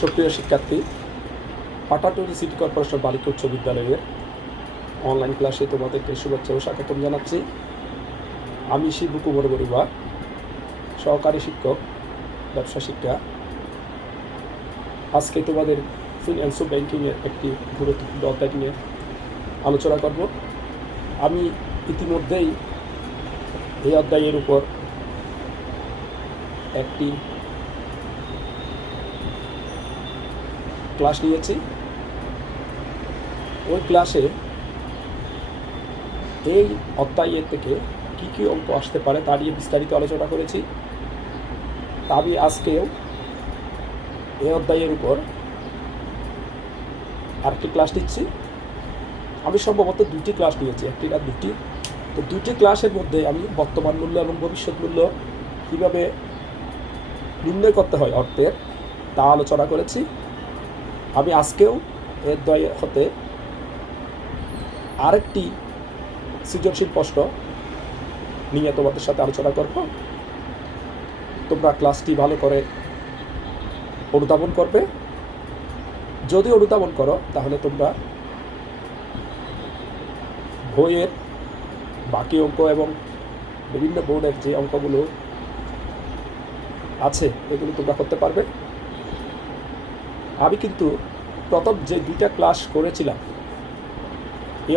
সুপ্রিয় শিক্ষার্থী, Patatuli city corporation বালিকা উচ্চ বিদ্যালয়ের অনলাইন ক্লাসে তোমাদেরকে শুভেচ্ছা ও স্বাগতম জানাচ্ছি। আমি শিবু কুমার বড়ুয়া, সহকারী শিক্ষক, ব্যবসা শিক্ষা। আজকে তোমাদের ফিন্যান্স ও ব্যাংকিংয়ের একটি গুরুত্বপূর্ণ অধ্যায় নিয়ে আলোচনা করব। আমি ইতিমধ্যেই এই অধ্যায়ের উপর একটি ক্লাস নিয়েছি। ওই ক্লাসে এই অধ্যায়ের থেকে কী কী অঙ্ক আসতে পারে তা নিয়ে বিস্তারিত আলোচনা করেছি। তা আমি আজকেও এই অধ্যায়ের উপর আরেকটি ক্লাস নিচ্ছি। আমি সম্ভবত দুটি ক্লাস নিয়েছি, একটি না দুটি। তো দুটি ক্লাসের মধ্যে আমি বর্তমান মূল্য এবং ভবিষ্যৎ মূল্য কীভাবে নির্ণয় করতে হয় অর্থের তা আলোচনা করেছি। আমি আজকেও এর অধ্যায় হতে আরেকটি সৃজনশীল প্রশ্ন নিয়ে তোমাদের সাথে আলোচনা করব। তোমরা ক্লাসটি ভালো করে অনুধাবন করবে। যদি অনুধাবন করো তাহলে তোমরা বইয়ের বাকি অঙ্ক এবং বিভিন্ন বোর্ডের যে অঙ্কগুলো আছে এগুলো তোমরা করতে পারবে। আমি কিন্তু প্রথম যে দুইটা ক্লাস করেছিলাম এই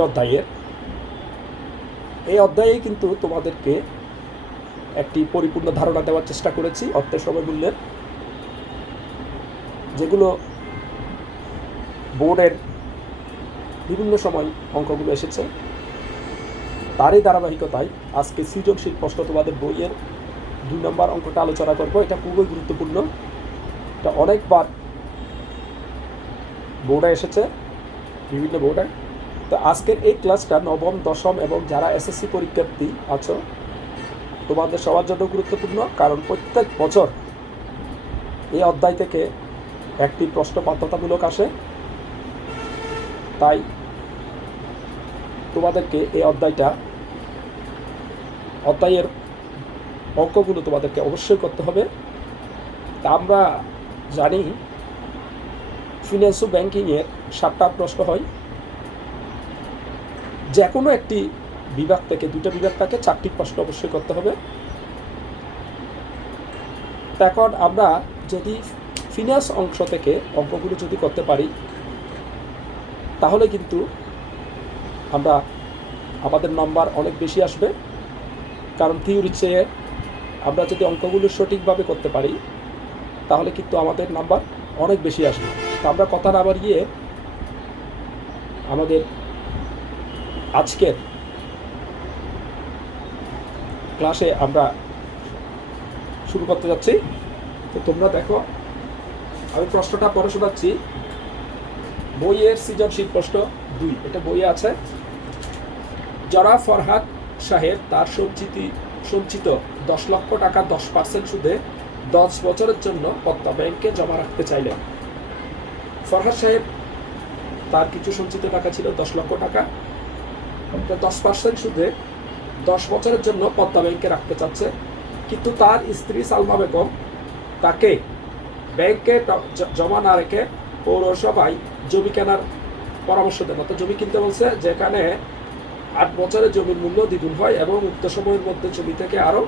অধ্যায়ে কিন্তু তোমাদেরকে একটি পরিপূর্ণ ধারণা দেওয়ার চেষ্টা করেছি অর্থের সময় মূল্যের, যেগুলো বোর্ডের বিভিন্ন সময় অঙ্কগুলো এসেছে। তারই ধারাবাহিকতায় আজকে সৃজনশীল প্রশ্ন তোমাদের বইয়ের 2 নম্বর অঙ্কটা আলোচনা করব। এটা খুবই গুরুত্বপূর্ণ, এটা অনেকবার বোর্ডে এসেছে, বিভিন্ন বোর্ডে। তো আজকের এই ক্লাসটা নবম, দশম এবং যারা এসএসসি পরীক্ষার্থী আছো তোমাদের সবার জন্য গুরুত্বপূর্ণ, কারণ প্রত্যেক বছর এই অধ্যায় থেকে একটি প্রশ্ন বাধ্যতামূলক আসে। তাই তোমাদেরকে এই অধ্যায়ের অঙ্কগুলো তোমাদেরকে অবশ্যই করতে হবে। তা আমরা জানি ফিন্যান্স ও ব্যাংকিংয়ের 7টা প্রশ্ন হয়। যে কোনো একটি বিভাগ থেকে, 2টা বিভাগ থেকে 4টি প্রশ্ন অবশ্যই করতে হবে। এখন আমরা যদি ফিন্যান্স অংশ থেকে অঙ্কগুলো যদি করতে পারি তাহলে কিন্তু আমাদের নম্বর অনেক বেশি আসবে। কারণ থিওরির চেয়ে আমরা যদি অঙ্কগুলো সঠিকভাবে করতে পারি তাহলে কিন্তু আমাদের নাম্বার অনেক বেশি আসবে। তো আমরা কথা না বাড়িয়ে আমাদের আজকের ক্লাসে আমরা শুরু করতে যাচ্ছি। তো তোমরা দেখো, আমি প্রশ্নটা পড়ে শোনাচ্ছি। বইয়ের সৃজনশীল প্রশ্ন 2, এটা বইয়ে আছে। জনাব ফরহাদ সাহেব তার সঞ্চিত 10 লক্ষ টাকা 10% সুদে 10 বছরের জন্য পদ্মা ব্যাংকে জমা রাখতে চাইলেন। ফরহাদ সাহেব তার কিছু সঞ্চিত টাকা ছিল 10 লক্ষ টাকা, 10% সুদে 10 বছরের জন্য পদ্মা ব্যাংকে রাখতে চাচ্ছে। কিন্তু তার স্ত্রী সালমা বেগম তাকে ব্যাংকে জমা না রেখে পৌরসভায় জমি কেনার পরামর্শ দেন। অর্থাৎ জমি কিনতে বলছে, যেখানে 8 বছরের জমির মূল্য দ্বিগুণ হয় এবং উক্ত সময়ের মধ্যে জমি থেকে আরও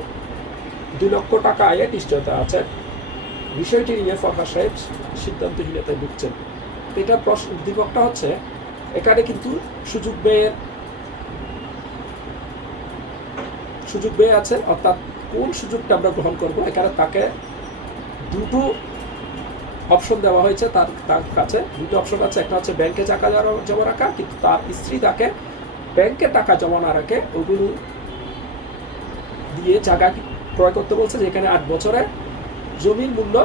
2 লক্ষ টাকা আয়ের নিশ্চয়তা আছে। বিষয়টি নিয়ে ফরহাদ সাহেব সিদ্ধান্তহীনতায় ভুগছেন। এটা উদ্দীপকটা হচ্ছে, এখানে কিন্তু সুযোগ ব্যয় আছে। অর্থাৎ কোন সুযোগটা আমরা গ্রহণ করব, এখানে তাকে 2টো অপশন দেওয়া হয়েছে। তার কাছে 2টো অপশন আছে। একটা হচ্ছে ব্যাংকে টাকা জমা রাখা, কিন্তু তার স্ত্রী তাকে ব্যাংকে টাকা জমা না রাখে ওগুলো দিয়ে জায়গা ক্রয় করতে বলছে, যেখানে 8 বছরে জমির মূল্য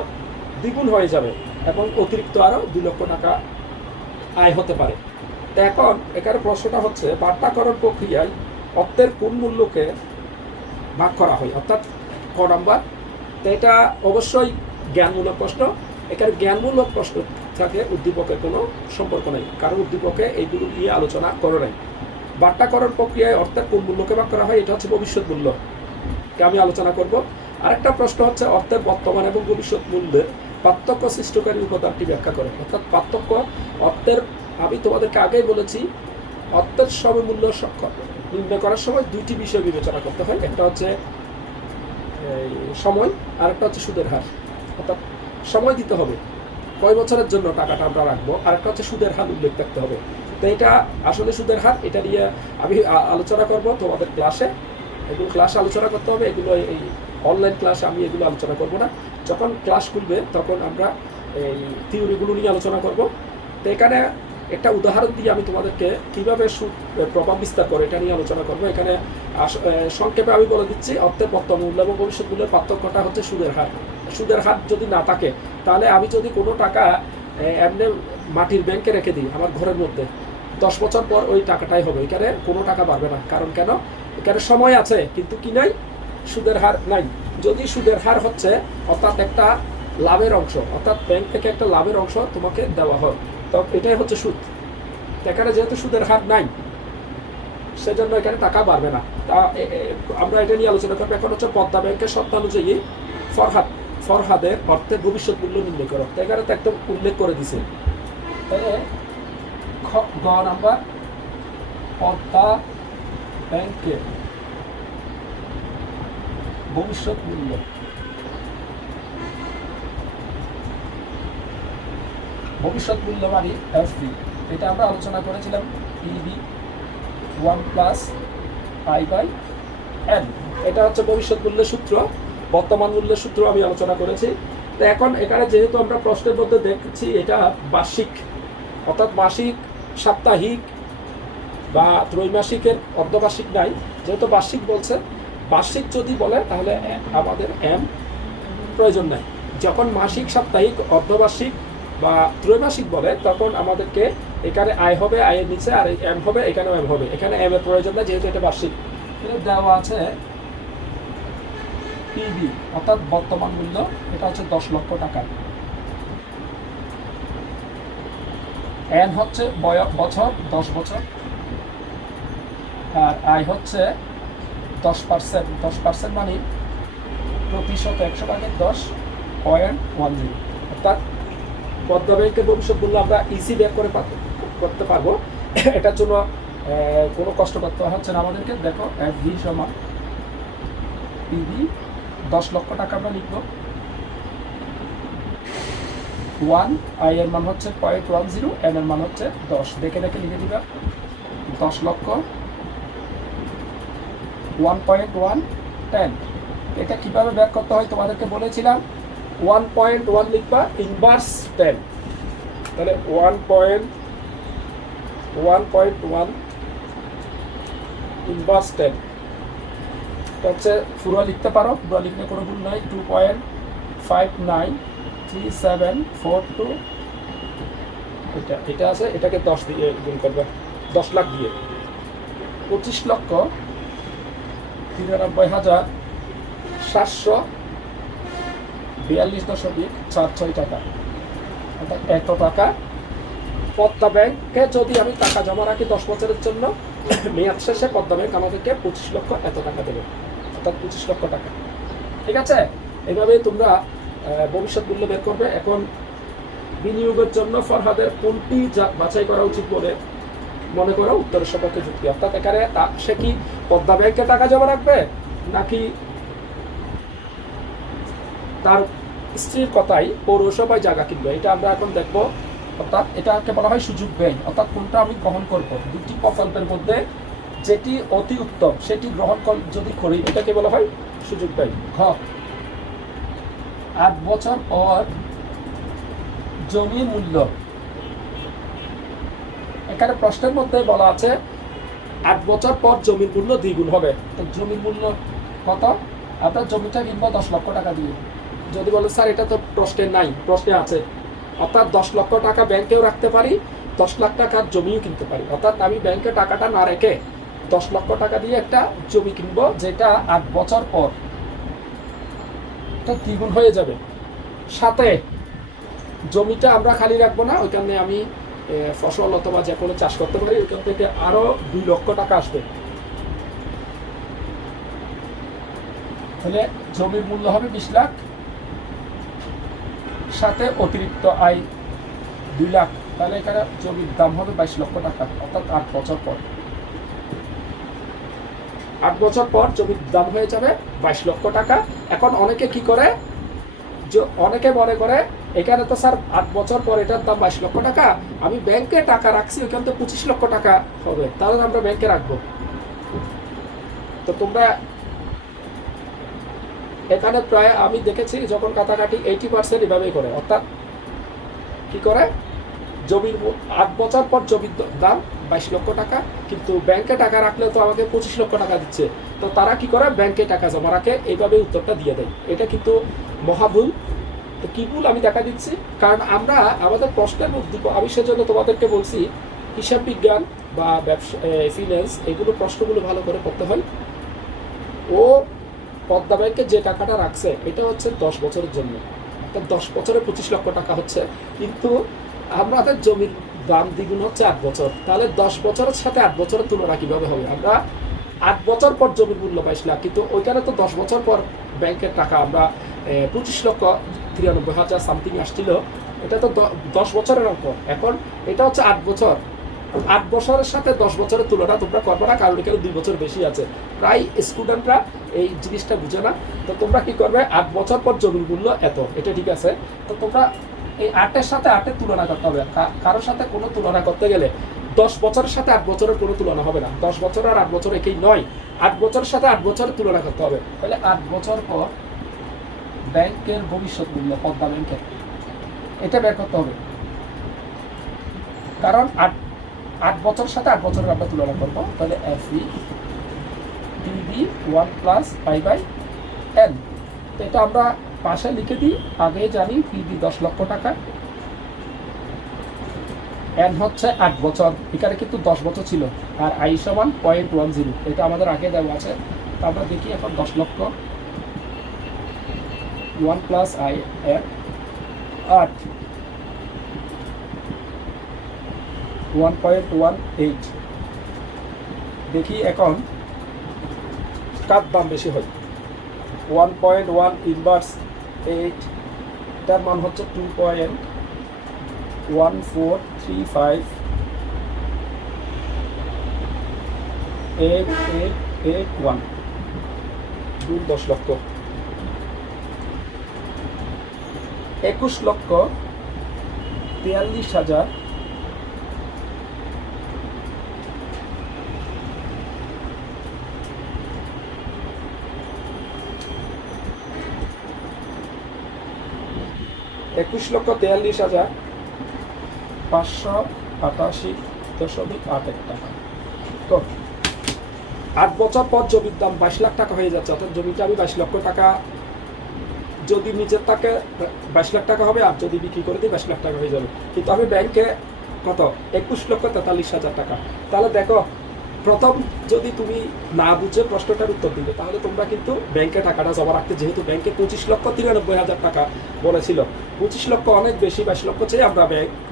দ্বিগুণ হয়ে যাবে এবং অতিরিক্ত আরও 2 লক্ষ টাকা আয় হতে পারে। তো এখন এখানে প্রশ্নটা হচ্ছে, বাট্টাকরণ প্রক্রিয়ায় অর্থের কোন মূল্যকে ভাগ করা হয়, অর্থাৎ ক নাম্বার। তো এটা অবশ্যই জ্ঞানমূলক প্রশ্ন। এখানে জ্ঞানমূলক প্রশ্ন থাকে, উদ্দীপকের কোনো সম্পর্ক নেই, কারণ উদ্দীপকে এইগুলো নিয়ে আলোচনা করে নাই। বাট্টাকরণ প্রক্রিয়ায় অর্থের কোন মূল্যকে ভাগ করা হয়, এটা হচ্ছে ভবিষ্যৎ মূল্য, আমি আলোচনা করব। আরেকটা প্রশ্ন হচ্ছে, অর্থের বর্তমান এবং ভবিষ্যৎ মূল্যের পার্থক্য সৃষ্টিকারী উপাদানটি ব্যাখ্যা করে। অর্থাৎ পার্থক্য অর্থের, আমি তোমাদেরকে আগেই বলেছি, অর্থের সমমূল্য নির্ণয় করার সময় দুইটি বিষয় বিবেচনা করতে হয়। একটা হচ্ছে সময়, আর একটা হচ্ছে সুদের হার। অর্থাৎ সময় দিতে হবে, কয় বছরের জন্য টাকাটা আমরা রাখবো, আর একটা হচ্ছে সুদের হার উল্লেখ থাকতে হবে। তো এটা আসলে সুদের হার, এটা নিয়ে আমি আলোচনা করব তোমাদের ক্লাসে। এগুলো ক্লাসে আলোচনা করতে হবে, এগুলো এই অনলাইন ক্লাসে আমি এগুলো আলোচনা করব না। যখন ক্লাস খুলবে তখন আমরা এই থিওরিগুলো নিয়ে আলোচনা করব। তো এখানে একটা উদাহরণ দিয়ে আমি তোমাদেরকে কীভাবে সুদ প্রভাব বিস্তার করে এটা নিয়ে আলোচনা করব। এখানে সংক্ষেপে আমি বলে দিচ্ছি, অর্থের বর্তমান মূল্য এবং ভবিষ্যৎ মূল্যের পার্থক্যটা হচ্ছে সুদের হার। সুদের হার যদি না থাকে, তাহলে আমি যদি কোনো টাকা এমনি মাটির ব্যাংকে রেখে দিই আমার ঘরের মধ্যে, 10 বছর পর ওই টাকাটাই হবে, এখানে কোনো টাকা বাড়বে না। কারণ কেন? এখানে সময় আছে কিন্তু কি নাই, সুদের হার নাই। যদি সুদের হার হচ্ছে অর্থাৎ একটা লাভের অংশ, অর্থাৎ ব্যাংক থেকে একটা লাভের অংশ তোমাকে দেওয়া হয়, তো এটাই হচ্ছে সুদ। এখানে যেহেতু সুদের হার নাই, সেজন্য এখানে টাকা বাড়বে না। আমরা এটা নিয়ে আলোচনা করবো। এখন হচ্ছে পদ্মা ব্যাংকের শর্তানুযায়ী ফরহাদের অর্থে ভবিষ্যৎ মূল্য নির্ণয় করো। এখানে তো একদম উল্লেখ করে দিছে। গ নাম্বার, পদ্মা ব্যাংকের ভবিষ্যৎ মূল্য। ভবিষ্যৎ মূল্য মানে এফপি, এটা আমরা আলোচনা করেছিলাম। পিবি 1+I/N, এটা হচ্ছে ভবিষ্যৎ মূল্যের সূত্র। বর্তমান মূল্যের সূত্র আমি আলোচনা করেছি। তো এখন এখানে যেহেতু আমরা প্রশ্নের মধ্যে দেখছি এটা বার্ষিক, অর্থাৎ মাসিক, সাপ্তাহিক বা ত্রৈমাসিকের অর্ধবার্ষিক নাই, যেহেতু বার্ষিক বলছে, বার্ষিক যদি বলে তাহলে আমাদের এম প্রয়োজন নাই। যখন মাসিক, সাপ্তাহিক, অর্ধবার্ষিক বা ত্রৈমাসিক বলে তখন আমাদেরকে এখানে আয় হবে, আয়ের নিচে আর এম হবে, এখানেও এম হবে। এখানে এম এর প্রয়োজন না, যেহেতু এটা বার্ষিক। দেওয়া আছে পিবি অর্থাৎ বর্তমান মূল্য, এটা হচ্ছে 10 লক্ষ টাকা। এন হচ্ছে বছর, 10 বছর। আর আয় হচ্ছে 10%। 10% মানে প্রতিশত 100 ভাগের 10.10। অর্থাৎ পদ্মা ব্যাংকের ভবিষ্যৎ মূল্য আমরা ইজি বের করতে পারবো। এটার জন্য কোনো কষ্ট করতে হচ্ছে না আমাদেরকে। দেখো এফভি সমান পিবি 10 লক্ষ টাকা আমরা লিখব। 1, আই এর মান হচ্ছে 0.10, এন এর মান হচ্ছে 10। দেখে দেখে লিখে দিবা। 10 লক্ষ 1.110। এটা কিভাবে বের করতে হয় তোমাদেরকে বলেছিলাম। 1.1 লিখবা ইনভার্স 10, তাহলে 1.1 ইনভার্স 10 হচ্ছে পুরো লিখতে পারো, পুরো লিখলে কোনো ভুল নয়। 2.593742, এটা আছে, এটাকে 10 দিয়ে গুণ করবে, 10 লাখ দিয়ে। 25,93,742.46 টাকা। অর্থাৎ এত টাকা পদ্মা ব্যাংকে যদি আমি টাকা জমা রাখি 10 বছরের জন্য, মেয়াদ শেষে পদ্মা ব্যাংক আমাদেরকে 25 লক্ষ এত টাকা দেবে, অর্থাৎ 25 লক্ষ টাকা। ঠিক আছে, এইভাবে তোমরা ভবিষ্যৎ মূল্য বের করবে। এখন বিনিয়োগের জন্য ফরহাদের কোনটি বাছাই করা উচিত বলে মনে করো উত্তরের সপক্ষে যুক্তি। অর্থাৎ এখানে সে কি পদ্মা ব্যাংকে টাকা জমা রাখবে নাকি তার স্ত্রীর কথাই পৌরসভায় জায়গা কিনবে, এটা আমরা এখন দেখবো। অর্থাৎ এটাকে বলা হয় সুযোগ ব্যয়। অর্থাৎ কোনটা আমি গ্রহণ করবো, দুটি প্রকল্পের মধ্যে যেটি অতি উত্তম সেটি গ্রহণ যদি করি, এটাকে বলা হয় সুযোগ ব্যয়। ঘ 8 বছর পর জমির মূল্য। এখানে প্রশ্নের মধ্যে বলা আছে 8 বছর পর জমির মূল্য দ্বিগুণ হবে। তো জমির মূল্য কত? আপনার জমিটা কিনবো 10 লক্ষ টাকা দিয়ে। যদি বলে স্যার এটা তো প্রশ্নে নাই, প্রশ্নে আছে, অর্থাৎ 10 লক্ষ টাকা ব্যাংকেও রাখতে পারি, 10 লাখ টাকার জমিও কিনতে পারি। অর্থাৎ আমি ব্যাংকে টাকাটা না রেখে 10 লক্ষ টাকা দিয়ে একটা জমি কিনবো, যেটা 8 বছর পর এটা দ্বিগুণ হয়ে যাবে। সাথে জমিটা আমরা খালি রাখবো না, ওইখানে আমি ফসল অথবা যে কোনো চাষ করতে পারি, ওইখান থেকে আরো 2 লক্ষ টাকা আসবে। তাহলে জমির মূল্য হবে 20 লাখ, সাথে অতিরিক্ত আয় 2 লাখ, তাহলে এখানে জমির দাম হবে 22 লক্ষ টাকা, অর্থাৎ 8 বছর পর। 8 বছর পর জমির দাম হয়ে যাবে 22 লক্ষ টাকা। এখন অনেকে কি করে, অনেকে মনে করে এখানে তো স্যার 8 বছর পর এটার দাম 22 লক্ষ টাকা, আমি ব্যাংকে টাকা রাখছি, ওইখানে তো 25 লক্ষ টাকা হবে, তাহলে আমরা ব্যাংকে রাখবো। তো তোমরা এখানে প্রায় আমি দেখেছি যখন কাটাকাটি 80% এভাবেই করে, অর্থাৎ কি করে, জমির 8 বছর পর জমির দাম 22 লক্ষ টাকা, কিন্তু ব্যাংকে টাকা রাখলে তো আমাকে 25 লক্ষ টাকা দিচ্ছে, তো তারা কি করে ব্যাংকে টাকা জমা রাখে, এইভাবে উত্তরটা দিয়ে দেয়। এটা কিন্তু মহাভুল। তো কি ভুল আমি দেখা দিচ্ছি, কারণ আমরা আমাদের প্রশ্নের উদ্দীপ, আমি সেজন্য তোমাদেরকে বলছি হিসাব বিজ্ঞান বা ব্যবসা ফিন্যান্স এগুলো প্রশ্নগুলো ভালো করে পড়তে হয়। ও পদ্মা ব্যাংকে যে টাকাটা রাখছে এটা হচ্ছে 10 বছরের জন্য, অর্থাৎ 10 বছরে 25 লক্ষ টাকা হচ্ছে, কিন্তু আমাদের জমির দাম দ্বিগুণ হচ্ছে 8 বছর, তাহলে 10 বছরের সাথে 8 বছরের তুলনা কিভাবে হবে? আমরা 8 বছর পর জমির মূল্য 22 লাখ, কিন্তু ওইখানে তো 10 বছর পর ব্যাংকের টাকা আমরা 25,93,000 সামথিং আসছিল, এটা তো 10 বছরের অঙ্ক। এখন এটা হচ্ছে 8 বছর, 8 বছরের সাথে 10 বছরের তুলনা তোমরা করবে না, কারণ এখানে 2 বছর বেশি আছে। প্রায় স্টুডেন্টরা এই জিনিসটা বুঝে না। তো তোমরা কি করবে, 8 বছর পর জমির মূল্য এত, এটা ঠিক আছে। তো তোমরা এই 8-এর সাথে 8-এর তুলনা করতে হবে, কারোর সাথে কোনো তুলনা করতে গেলে 10 বছরের সাথে 8 বছরের কোনো তুলনা হবে না। 10 বছর আর 8 বছর একই নয়, 8 বছরের সাথে 8 বছরের তুলনা করতে হবে। তাহলে 8 বছর পর ব্যাংকের ভবিষ্যৎ মূল্য, পদ্মা ব্যাংকের, এটা বের করতে হবে। কারণ 8 বছরের সাথে 8 বছরের আমরা তুলনা করবো, তাহলে FE PB 1 প্লাস π/n। তো এটা আমরা পাশে লিখে দিই, আগে জানি PB 10 লক্ষ টাকা, n হচ্ছে 8 বছর, এখানে কিন্তু 10 বছর ছিল, আর I সমান 0.10, এটা আমাদের আগে দেওয়া আছে। তো আমরা দেখি এখন 10 লক্ষ 1 প্লাস I 8 1.18, দেখি এখন কার দাম বেশি হয়। 1.1 ইনভার্স 8, এটার মান হচ্ছে 2.1435 8881, 10 লক্ষ 21 লক্ষ 43,000 21,43,588.81 টাকা। তো 8 বছর পর জমির দাম 22 লাখ টাকা হয়ে যাচ্ছে, অর্থাৎ জমিটা আমি 22 লক্ষ টাকা যদি নিজের থাকে 22 লাখ টাকা হবে, আর যদি বিক্রি করে দিই 22 লাখ টাকা হয়ে যাবে, কিন্তু আমি ব্যাংকে কত 21,43,000 টাকা। তাহলে দেখো, প্রথম যদি তুমি না বুঝে প্রশ্নটার উত্তর দিবে, তাহলে তোমরা কিন্তু ব্যাংকে টাকাটা জমা রাখতে, যেহেতু ব্যাংকে 25,93,000 টাকা বলেছিল, 25 লক্ষ অনেক বেশি, 22 লক্ষ চেয়ে আমরা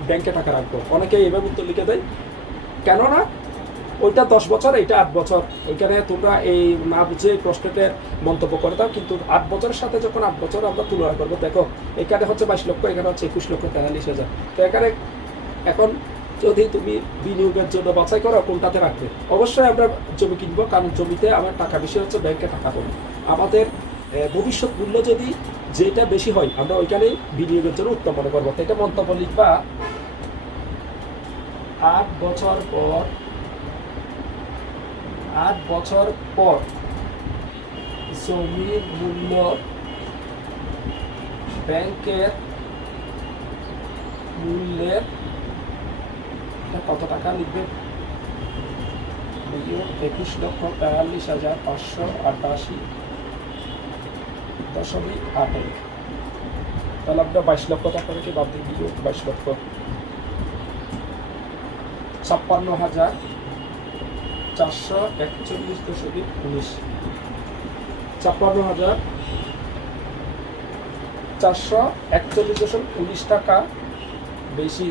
ব্যাংকে টাকা রাখবো। অনেকে এইভাবে উত্তর লিখে দেয়, কেননা ওইটা 10 বছর, এইটা 8 বছর। ওইখানে তোমরা এই না বুঝে প্রশ্নটার মন্তব্য করে দাও, কিন্তু 8 বছরের সাথে যখন 8 বছর আমরা তুলনা করবো, দেখো এখানে হচ্ছে 22 লক্ষ, এখানে হচ্ছে 21,43,000। তো এখানে এখন যদি তুমি বিনিয়োগের জন্য বাছাই করো কোনটাতে রাখবে, অবশ্যই আমরা জমি কিনবো, কারণ জমিতে আমার টাকা বেশি হচ্ছে, ব্যাংকে টাকা কম। আমাদের ভবিষ্যৎ মূল্য যদি যেটা বেশি হয়, আমরা ওইখানেই বিনিয়োগের জন্য উত্তম মনে করবো। তো এটা মন্তব্য লিখবা, 8 বছর পর জমির মূল্য ব্যাংকের মূল্যের কত টাকা লিখবে, 21,42,588.81। তাহলে আমরা 22 লক্ষ টাকা থেকে বাদ দিয়ে দিই, 22 লক্ষ 56,441.19, 56,441.19 টাকা বেশি,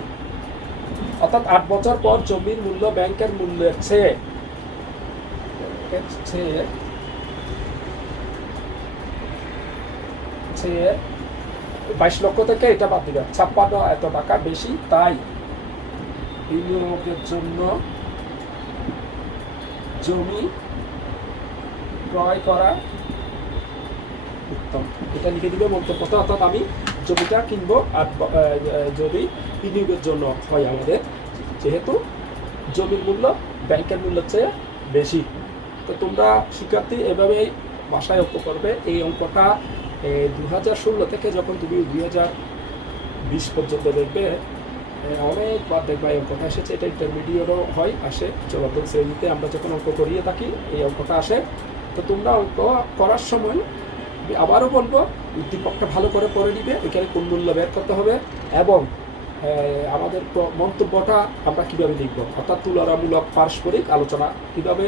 অর্থাৎ 8 বছর পর জমির মূল্য ব্যাংকের মূল্যের চেয়ে 22 লক্ষ থেকে এটা বাদ দিবে, 56 এত টাকা বেশি, তাই বিনিয়োগের জন্য জমি ক্রয় করা উত্তম। এটা লিখে দিবে মন্তব্যটা, অর্থাৎ আমি জমিটা কিনবো আর যদি বিনিয়োগের জন্য হয় আমাদের, যেহেতু জমির মূল্য ব্যাংকের মূল্যের চেয়ে বেশি। তো তোমরা শিক্ষার্থী এভাবেই বাসায় অঙ্ক করবে। এই অঙ্কটা 2016 থেকে যখন তুমি 2020 পর্যন্ত দেখবে, অনেকবার দেখবা এই অঙ্কটা এসেছে। এটা ইন্টারমিডিয়েটও হয়, আসে চলন্ত শ্রেণীতে আমরা যখন অঙ্ক করিয়ে থাকি এই অঙ্কটা আসে। তো তোমরা অঙ্ক করার সময় আমি আবারও বলবো, উদ্দীপকটা ভালো করে পড়ে নিবে, ওইখানে কোন মূল্য বের করতে হবে এবং আমাদের মন্তব্যটা আমরা কীভাবে লিখব, অর্থাৎ তুলনামূলক পারস্পরিক আলোচনা কীভাবে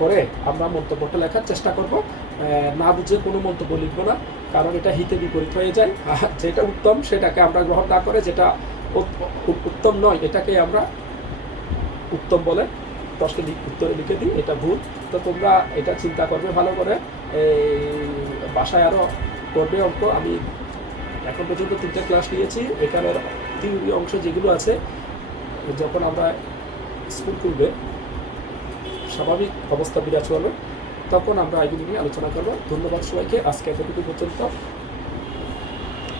করে আমরা মন্তব্যটা লেখার চেষ্টা করব। না বুঝে কোনো মন্তব্য লিখবো না, কারণ এটা হিতে বিপরীত হয়ে যায়। যেটা উত্তম সেটাকে আমরা গ্রহণ না করে যেটা উত্তম নয় এটাকে আমরা উত্তম বলে প্রশ্নে উত্তরে লিখে দিই, এটা ভুল। তো তোমরা এটা চিন্তা করবে ভালো করে, বাসায় আরও করবে অঙ্ক। আমি এখন পর্যন্ত 3টে ক্লাস নিয়েছি, এখানের থিওরি অংশ যেগুলো আছে, যখন আমরা স্কুল খুলবে স্বাভাবিক অবস্থা বিরাজ করবে তখন আমরা এগুলো নিয়ে আলোচনা করবো। ধন্যবাদ সবাইকে, আজকে এতটুকু পর্যন্ত।